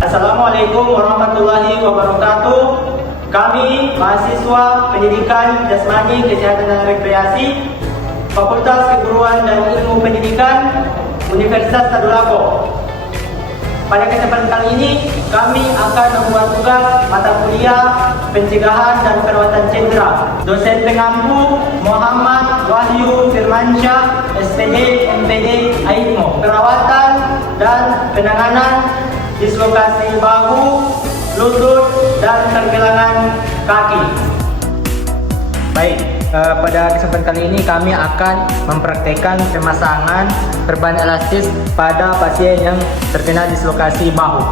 Assalamualaikum warahmatullahi wabarakatuh. Kami mahasiswa Pendidikan Jasmani, Kesehatan dan Rekreasi Fakultas Keguruan dan Ilmu Pendidikan Universitas Tadulako. Pada kesempatan kali ini kami akan membuat tugas mata kuliah Pencegahan dan Perawatan Cedera. Dosen pengampu Muhammad Wahyu Firmansyah, SPD MPD AITMO. Perawatan dan penanganan dislokasi bahu, lutut, dan pergelangan kaki. Baik, pada kesempatan kali ini kami akan mempraktekkan pemasangan perban elastis pada pasien yang terkena dislokasi bahu.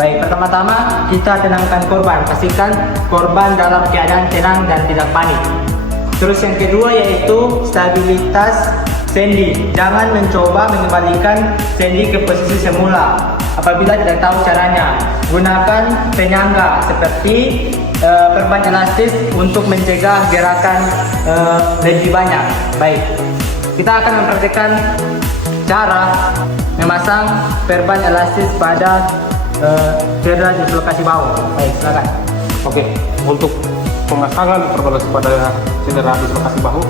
Baik, pertama-tama kita tenangkan korban. Pastikan korban dalam keadaan tenang dan tidak panik. Terus yang kedua yaitu stabilitas sendi. Jangan mencoba mengembalikan sendi ke posisi semula apabila tidak tahu caranya. Gunakan penyangga seperti perban elastis untuk mencegah gerakan lebih banyak. Baik, kita akan mempraktikkan cara memasang perban elastis pada cedera dislokasi bahu. Baik, silakan. Oke, untuk pemasangan perban elastis pada cedera dislokasi bahu,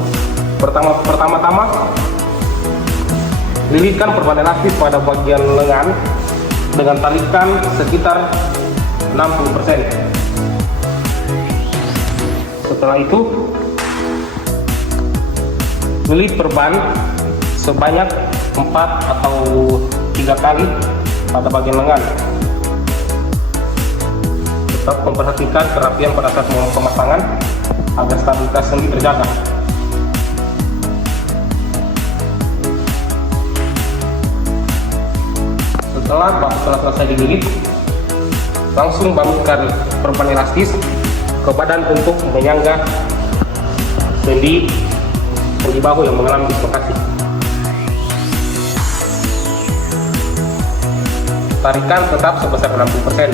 pertama-tama lilitkan perban elastis pada bagian lengan dengan talikan sekitar 60%. Setelah itu, lilit perban sebanyak 4 atau 3 kali pada bagian lengan. Tetap memperhatikan kerapian pada saat pemasangan agar stabilitas sendi terjaga. Setelah selesai dililit, langsung balikkan perban elastis ke badan untuk menyangga sendi bahu yang mengalami dislokasi. Tarikan tetap sebesar 60%.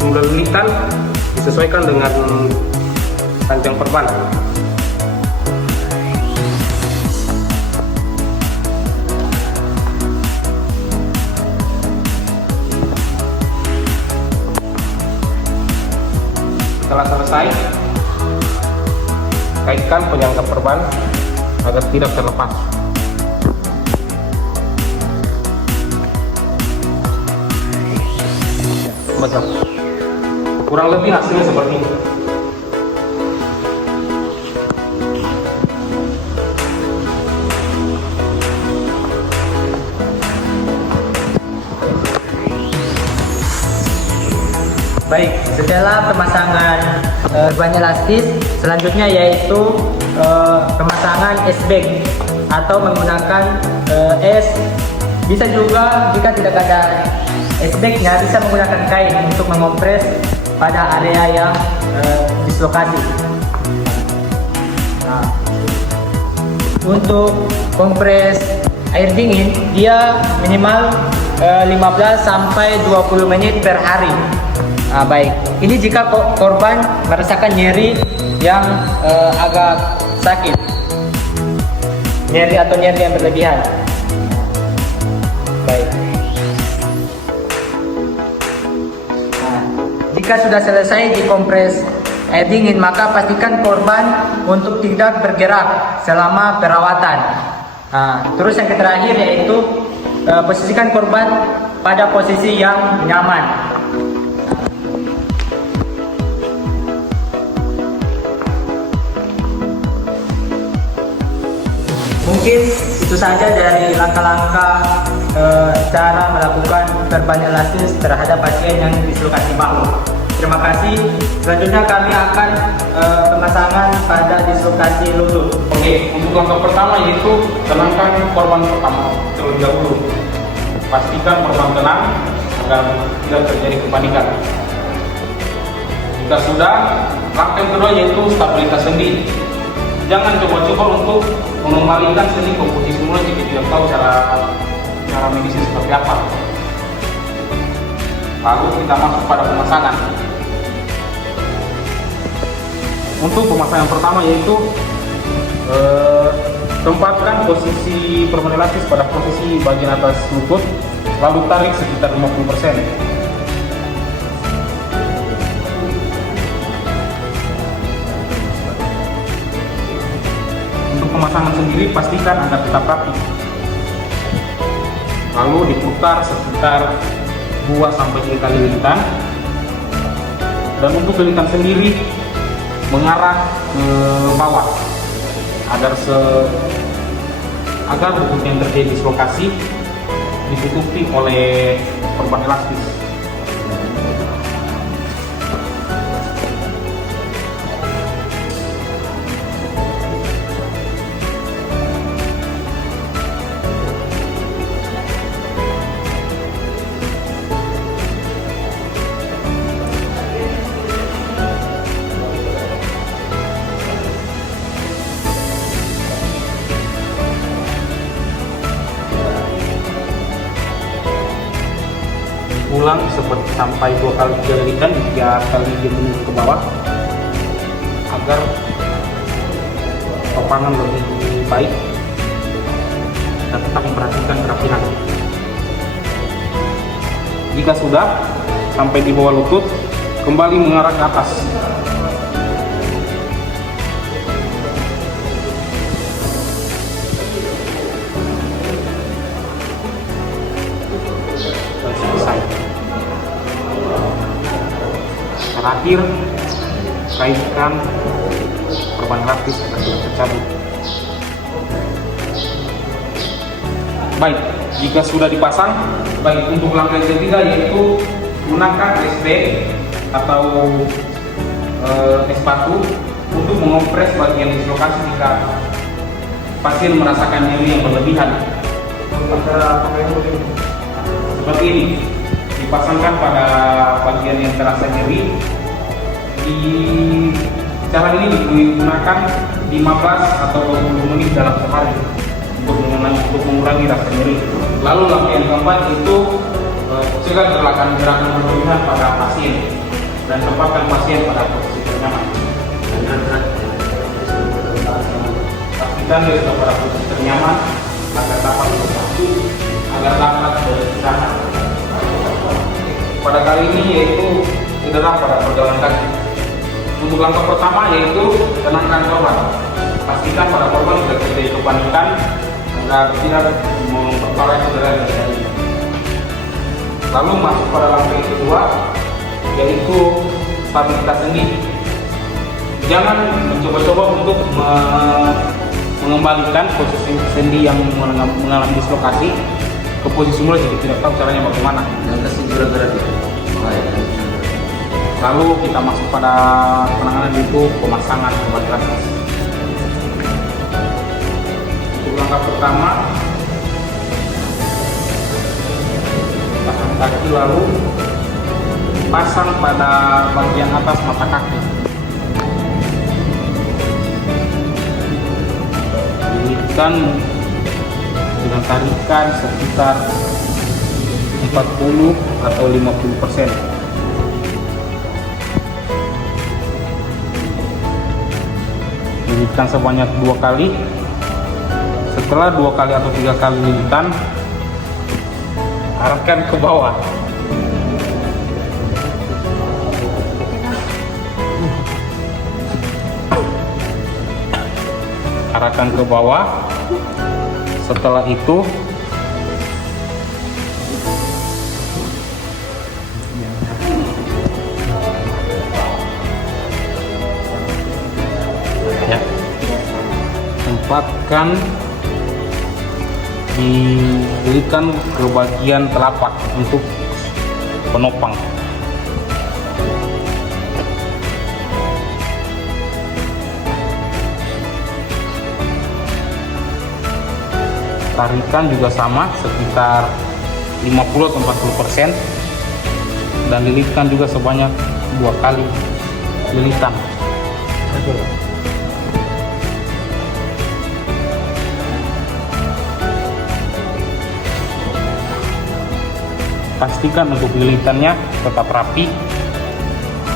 Jumlah lilitan disesuaikan dengan panjang perban. Setelah selesai, kaitkan penyangga perban agar tidak terlepas. Betul. Kurang lebih hasilnya seperti ini. Baik, setelah pemasangan perban elastis, selanjutnya yaitu pemasangan S-bag atau menggunakan S. Bisa juga jika tidak ada S-bagnya, bisa menggunakan kain untuk mengompres pada area yang dislokasi. Nah, untuk kompres air dingin, dia minimal 15 sampai 20 menit per hari. Nah, baik, ini jika korban merasakan nyeri yang agak sakit, nyeri yang berlebihan. Baik. Nah, jika sudah selesai dikompres air dingin, maka pastikan korban untuk tidak bergerak selama perawatan. Nah, terus yang terakhir yaitu posisikan korban pada posisi yang nyaman. Mungkin itu saja dari langkah-langkah cara melakukan perban elastis terhadap pasien yang dislokasi bahu. Terima kasih. Selanjutnya kami akan pemasangan pada dislokasi lutut. Oke, untuk langkah pertama yaitu tenangkan korban pertama terlebih dahulu. Pastikan korban tenang agar tidak terjadi kepanikan. Jika sudah, langkah yang kedua yaitu stabilitas sendi. Jangan coba-coba untuk mengembalikan sendi ke posisi semula jika tidak tahu cara medisnya seperti apa. Lalu kita masuk pada pemasangan. Untuk pemasangan pertama yaitu tempatkan posisi perban elastis pada posisi bagian atas lutut, lalu tarik sekitar 50%. Untuk pemasangan sendiri pastikan agar tetap rapi. Lalu diputar sekitar 2-3 kali lilitan. Dan untuk lilitan sendiri mengarah ke bawah agar lutut yang terjadi dislokasi ditutupi oleh perban elastis. Ulang seperti sampai 2 kali lilitan, 3 kali dia menurun ke bawah agar topangan lebih baik dan tetap memperhatikan kerapihan. Jika sudah sampai di bawah lutut, kembali mengarah ke atas. Terakhir, kaitkan perban elastis agar tidak tercabut. Baik, jika sudah dipasang, baik untuk langkah yang ketiga yaitu gunakan SP atau es batu untuk mengompres bagian dislokasi jika pasien merasakan nyeri yang berlebihan. Seperti ini. Dipasangkan pada bagian yang terasa nyeri. Cara ini digunakan 15 atau 20 menit dalam sehari untuk mengurangi rasa nyeri. Lalu langkah yang keempat itu cegah gerakan berlebihan pada pasien dan tempatkan pasien pada posisi ternyaman. Pastikan dia sudah pada posisi ternyaman agar dapat beristirahat. Pada kali ini yaitu cedera pada pergelangan kaki. Untuk langkah pertama yaitu tenangkan korban. Pastikan pada korban tidak terjadi kepanikan agar tidak memperparah cedera yang terjadi. Lalu masuk pada langkah yang kedua yaitu stabilitas sendi. Jangan mencoba-coba untuk mengembalikan posisi sendi yang mengalami dislokasi ke posisi semula jika tidak tahu caranya bagaimana. Lalu kita masuk pada penanganan itu pemasangan perban elastis. Untuk langkah pertama, pasang kaki lalu pasang pada bagian atas mata kaki. Lilitkan dengan tarikan sekitar 40 atau 50%. Lilitkan sebanyak 2 kali. Setelah 2 kali atau 3 kali lilitan, arahkan ke bawah. Arahkan ke bawah. Setelah itu tempatkan dililitkan ke bagian telapak untuk penopang. Tarikan juga sama sekitar 50-40% dan lilitkan juga sebanyak 2 kali lilitan. pastikan untuk lilitannya tetap rapi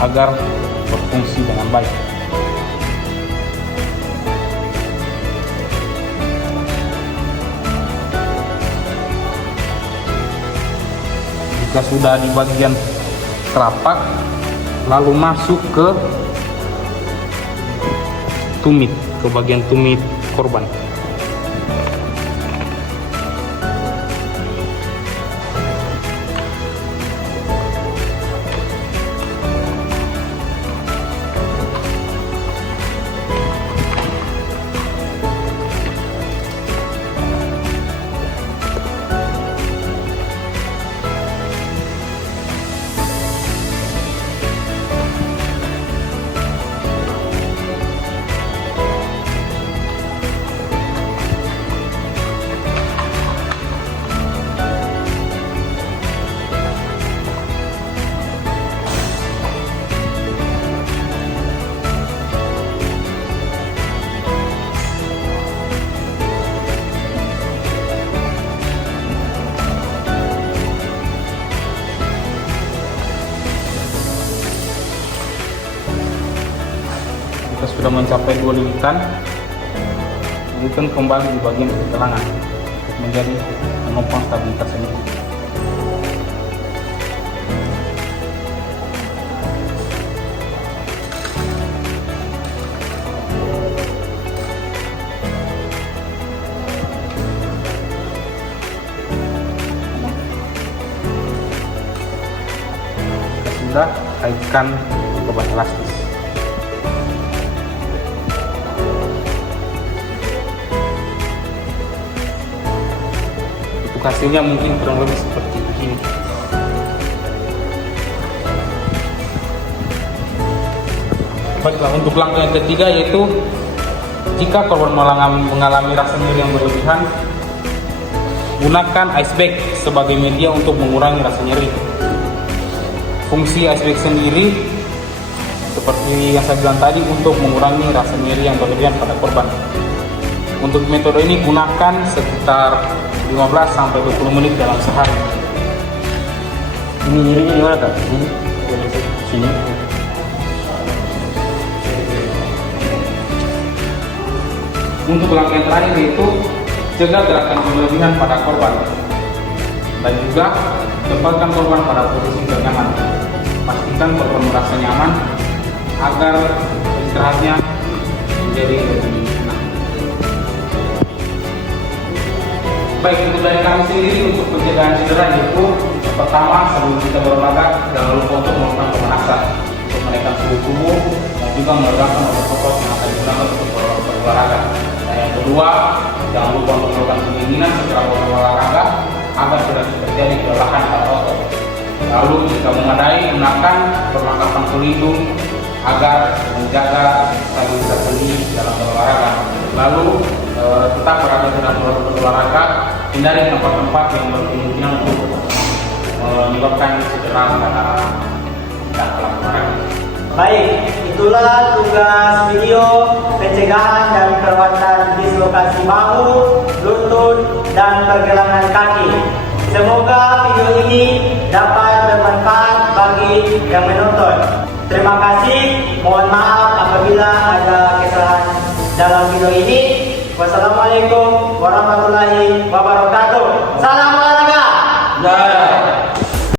agar berfungsi dengan baik. Jika sudah di bagian telapak, lalu masuk ke tumit, ke bagian tumit korban. Jika sudah mencapai 2 lilitan, lilitan kembali di bagian pergelangan untuk menjadi menopang stabilitas sendiri. Jika sudah, kaitkan ke ban elastis. Hasilnya mungkin kurang lebih seperti ini. Baiklah, untuk langkah yang ketiga yaitu jika korban mengalami rasa nyeri yang berlebihan, gunakan ice bag sebagai media untuk mengurangi rasa nyeri. Fungsi ice bag sendiri seperti yang saya bilang tadi untuk mengurangi rasa nyeri yang berlebihan pada korban. Untuk metode ini gunakan sekitar 15-20 menit dalam sehari. Ini nyerinya di mana, Kak? Sini. Untuk langkah yang terakhir yaitu cegah gerakan berlebihan pada korban dan juga tempatkan korban pada posisi ternyaman. Pastikan korban merasa nyaman agar istirahatnya menjadi lebih enak. Baik, untuk dari kami sendiri untuk pencegahan cedera yaitu pertama, sebelum kita berolahraga jangan lupa untuk melakukan pemanasan untuk menaikkan suhu tubuh dan juga meregangkan otot-otot yang akan digunakan untuk berolahraga. Dan yang kedua, jangan lupa untuk melakukan pendinginan setelah berolahraga agar tidak terjadi kelelahan pada otot. Lalu jika memadai, gunakan perlengkapan pelindung agar menjaga stabilitas sendi dalam berolahraga. Lalu tetap berada dalam berolahraga, hindari tempat-tempat yang berkemungkinan untuk menyebabkan cedera pada olahraga. Baik, itulah tugas video pencegahan dan perawatan dislokasi bahu, lutut, dan pergelangan kaki. Semoga video ini dapat bermanfaat bagi yang menonton. Terima kasih, mohon maaf apabila ada kesalahan dalam video ini. Wassalamualaikum warahmatullahi wabarakatuh. Salam olahraga.